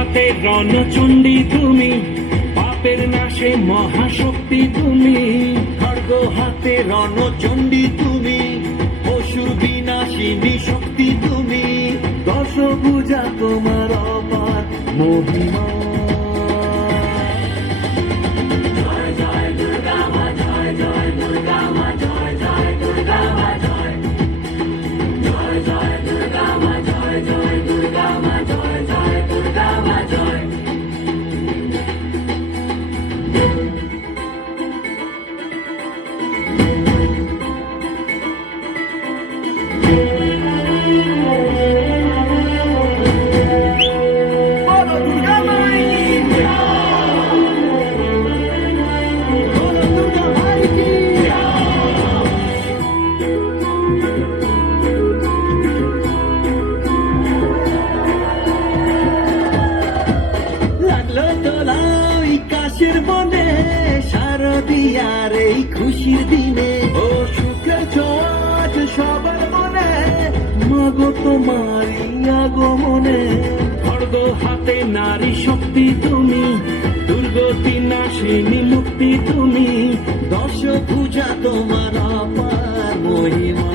হাতে রণচণ্ডী তুমি, পাপের নাশে মহাশক্তি তুমি। খড়গ হাতে রণচণ্ডী তুমি, অসুর বিনাশিনী শক্তি তুমি। দশভুজা তোমার অপার মহিমা। শারদিয়ার এই খুশির দিনে, ও শুক্লের ছোঁয়াচ সবার মনে, মাগো তোমারই আগমনে। খড়গ হাতে নারী শক্তি তুমি, দুর্গতি নাশিনী মুক্তি তুমি। দশভুজা তোমার অপার মহিমা।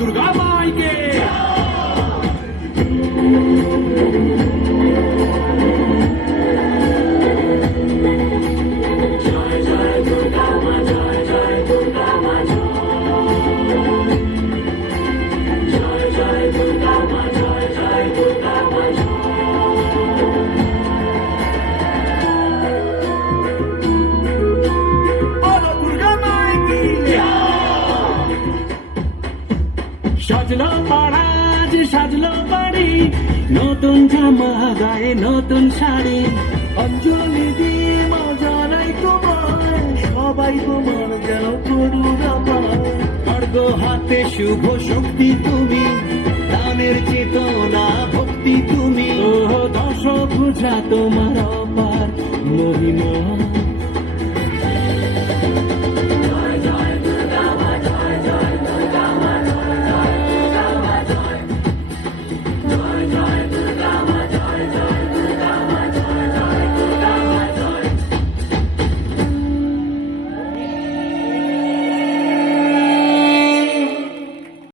দুর্গা মাইকে সাজলো পাড়া, আজ সাজলো বাড়ি, নতুন জামা গায়ে নতুন শাড়ি। অঞ্জলি দিয়ে মা জানাই তোমায়, সবাই তোমার যেন করুণা পায়। খড়গ হাতে শুভ শক্তি তুমি, দানের চেতনা ভক্তি তুমি। ও দশভুজা তোমার অপার মহিমা।